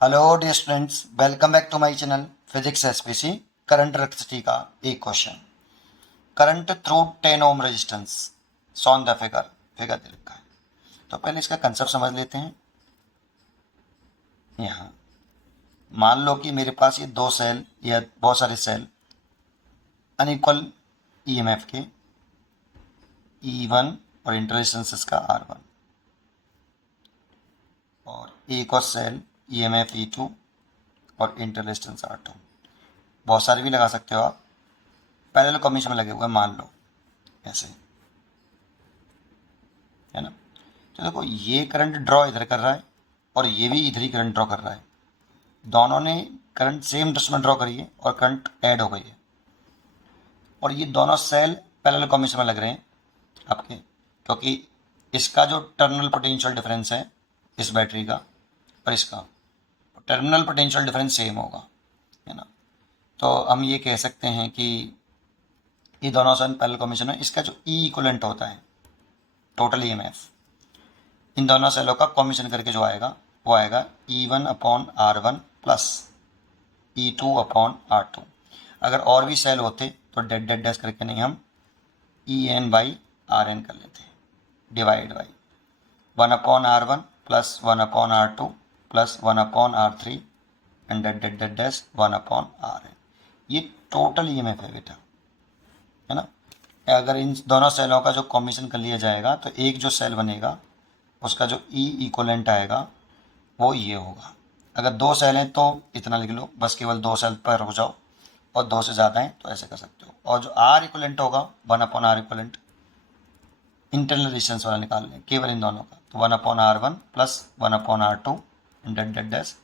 Hello dear students, welcome back to my channel physics SPC. Current electricity का एक क्वेश्चन। Current through 10 ohm resistance shown the figure figure दे रखा है। तो पहले इसका कंसेप्ट समझ लेते हैं। यहाँ मान लो कि मेरे पास ये दो सेल या बहुत सारे सेल अनइक्वल ईएमएफ के E1 और इंटररेजिस्टेंस इसका R1 और एक और सेल ईएमएफ E2 और इंटररेजिस्टेंस R2। बहुत सारे भी लगा सकते हो आप, पैरेलल कॉम्बिनेशन में लगे हुए हैं मान लो ऐसे, है ना। तो देखो ये करंट ड्रॉ इधर कर रहा है और ये भी इधर ही करंट ड्रॉ कर रहा है। दोनों ने करंट सेम डायरेक्शन में ड्रॉ करी है और करंट ऐड हो गई है। और ये दोनों सेल पैरेलल कॉम्बिनेशन में लग रहे हैं आपके, क्योंकि इसका जो टर्मिनल पोटेंशियल डिफरेंस है इस बैटरी का और इसका टर्मिनल पोटेंशियल डिफरेंस सेम होगा, है ना। तो हम ये कह सकते हैं कि ये दोनों सेल पैरेलल कॉम्बिनेशन में, इसका जो ई इक्वलेंट होता है टोटल ईएमएफ इन दोनों सेलों का कॉम्बिनेशन करके जो आएगा वो आएगा E1/R1 प्लस E2/R2। अगर और भी सेल होते तो डेड डेड डैश करके नहीं, हम EN/RN कर लेते हैं, divide by 1/R1 plus 1/R2 plus 1/R3 and dead dead dead dash 1/RN। ये टोटल ईएमएफ है बेटा, है ना। अगर इन दोनों सेलों का जो कॉम्बिनेशन कर लिया जाएगा तो एक जो सेल बनेगा उसका जो ई इक्वलेंट आएगा वो ये होगा। अगर दो सेल हैं तो इतना लिख लो, बस केवल दो सेल पर रुक जाओ, और दो से ज़्यादा हैं तो ऐसे कर सकते हो। और जो आर इक्वलेंट होगा 1/R इक्वलेंट इंटरनल रेजिस्टेंस वाला निकाल लें केवल इन दोनों का, तो 1/R1 plus 1/R2 dead dead dash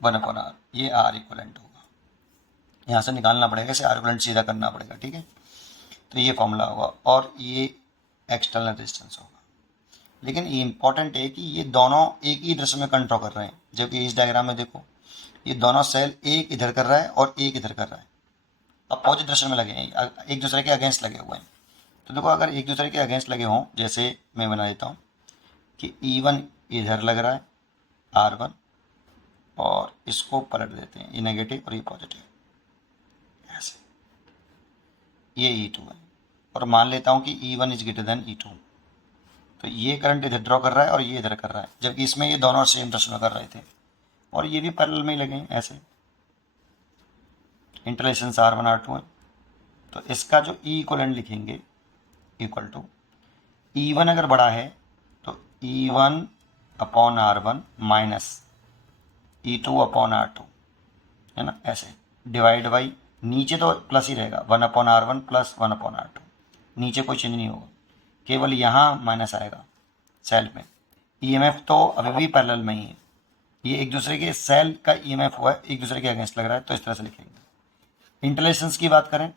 1/R, ये आर इक्वलेंट होगा। यहाँ से निकालना पड़ेगा, इसे आर इक्वलेंट सीधा करना पड़ेगा, ठीक है। तो ये फॉर्मूला होगा और ये एक्सटर्नल रेजिस्टेंस होगा। लेकिन ये इंपॉर्टेंट है कि ये दोनों एक ही डायरेक्शन में कंट्रोल कर रहे हैं, जबकि इस डायग्राम में देखो ये दोनों सेल एक इधर कर रहा है और एक इधर कर रहा है, अपोजिट डायरेक्शन में लगे हैं, एक दूसरे के अगेंस्ट लगे हुए हैं। तो देखो अगर एक दूसरे के अगेंस्ट लगे हों, जैसे मैं बना देता हूँ कि E1 इधर लग रहा है R1 और इसको पलट देते हैं, ये नेगेटिव और ये पॉजिटिव, ऐसे ये E2 है। और मान लेता हूँ कि E1 is greater than E2, तो ये करंट इधर ड्रॉ कर रहा है और ये इधर कर रहा है, जबकि इसमें ये दोनों सेम डायरेक्शन में कर रहे थे और ये भी पैरेलल में ही लगे हैं ऐसे, इंटरलेशंस R1 R2 है। तो इसका जो ई इक्वलेंट लिखेंगे इक्वल टू E1 अगर बड़ा है तो E1/R1 माइनस E2/R2, है ना, ऐसे डिवाइड बाई, नीचे तो प्लस ही रहेगा 1/R1 प्लस 1/R2, नीचे कोई चेंज नहीं होगा, केवल यहाँ माइनस आएगा सेल में। ईएमएफ तो अभी भी पैरेलल में ही है, ये एक दूसरे के सेल का ईएमएफ हुआ है, एक दूसरे के अगेंस्ट लग रहा है, तो इस तरह से लिखेंगे। इंटरलेशंस की बात करें,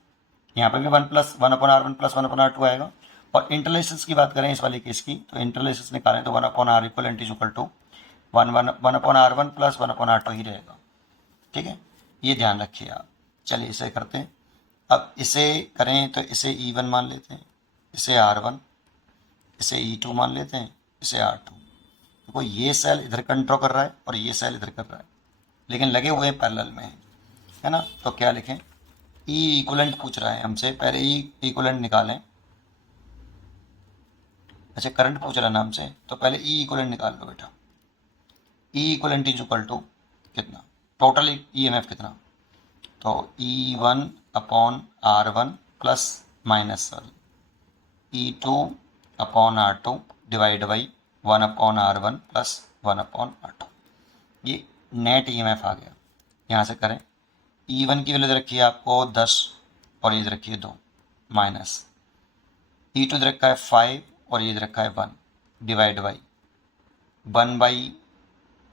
यहाँ पे भी 1/R1 प्लस 1/R2 आएगा। और इंटरलेशंस की बात करें इस वाले केस की, तो इंटरलेशंस निकालें तो 1/R equivalent is equal to 1/R1 plus 1/R2 ही रहेगा, ठीक है। ये ध्यान रखिए आप। चलिए इसे करते हैं। अब इसे करें तो इसे E1 मान लेते हैं, इसे R1, इसे E2 मान लेते हैं, इसे R2। देखो ये सेल इधर कंट्रोल कर रहा है और ये सेल इधर कर रहा है, लेकिन लगे हुए पैरेलल में है ना। तो क्या लिखें, ई इक्वलेंट पूछ रहा है हमसे, पहले ई इक्वलेंट निकालें। अच्छा करंट पूछ रहा है ना हमसे, तो पहले ई इक्वलेंट निकाल लो बेटा। ई इक्वलेंट इज इक्वल टू कितना, टोटल ईएमएफ कितना, तो E1/R1 plus minus E2/R2 divide by 1/R1 plus 1/R2। ये नेट ईएमएफ आ गया। यहाँ से करें, E1 की वैल्यू दे रखी है आपको 10 और ये दे रखी है 2 माइनस E2 दे रखा है 5 और ये दे रखा है 1 डिवाइड बाई 1 बाई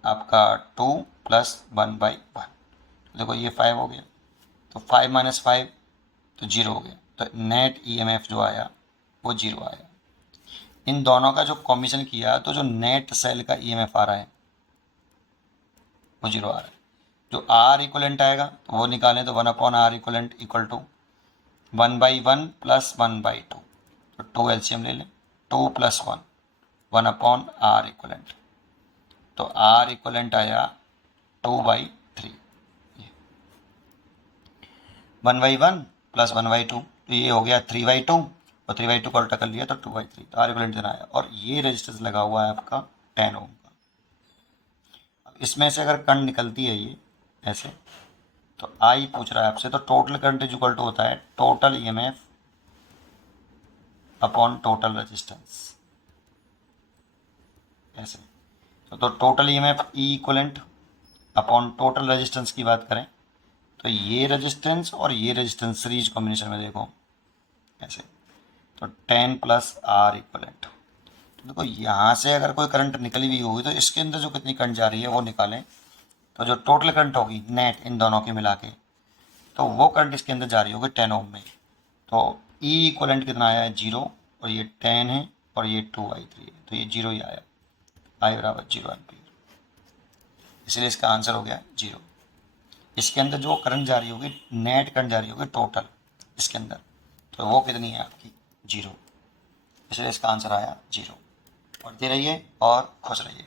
आपका 2 प्लस 1/1। देखो ये 5 हो गया, तो 5 माइनस 5 तो 0 हो गया, तो नेट ईएमएफ जो आया वो 0 आया। इन दोनों का जो कॉम्बिनेशन किया तो जो नेट सेल का ईएमएफ आ रहा है वो 0 आ रहा है। जो आर इक्वलेंट आएगा तो वो निकालें, तो 1/R equivalent equal to 1/1 plus 1/2, तो 2 एलसीएम ले लें, 2 प्लस 1 1/R इक्वलेंट, तो आर इक्वलेंट आया 2/3, 1/1 प्लस 1/2, तो ये हो गया 3/2 और 3/2 का उल्टा कर लिया तो 2/3, तो आर इक्वलेंट देना आया। और ये रेजिस्टेंस लगा हुआ है आपका 10 ओम का। अब इसमें से अगर करंट निकलती है ये ऐसे, तो आई पूछ रहा है आपसे, तो total current is equal to होता है total EMF upon total resistance, ऐसे। तो total EMF E equivalent upon total resistance की बात करें तो ये रेजिस्टेंस और ये रेजिस्टेंस सीरीज कॉम्बिनेशन में देखो ऐसे, तो 10 प्लस आर इक्वलेंट। तो देखो यहाँ से अगर कोई करंट निकली हुई होगी तो इसके अंदर जो कितनी करंट जा रही है वो निकालें, तो जो टोटल करंट होगी नेट इन दोनों के मिला के, तो वो करंट इसके अंदर जा रही होगी 10 ओम में। तो ई इक्वलेंट कितना आया है 0, और ये 10 है और ये 2/3 है, तो ये 0 ही आया, आई बराबर 0 एम्पीयर, इसलिए इसका आंसर हो गया 0। इसके अंदर जो करंट जा रही होगी, नेट करंट जा रही होगी टोटल इसके अंदर, तो वो कितनी है आपकी 0, इसलिए इसका आंसर आया 0। पढ़ते रहिए और खुश रहिए।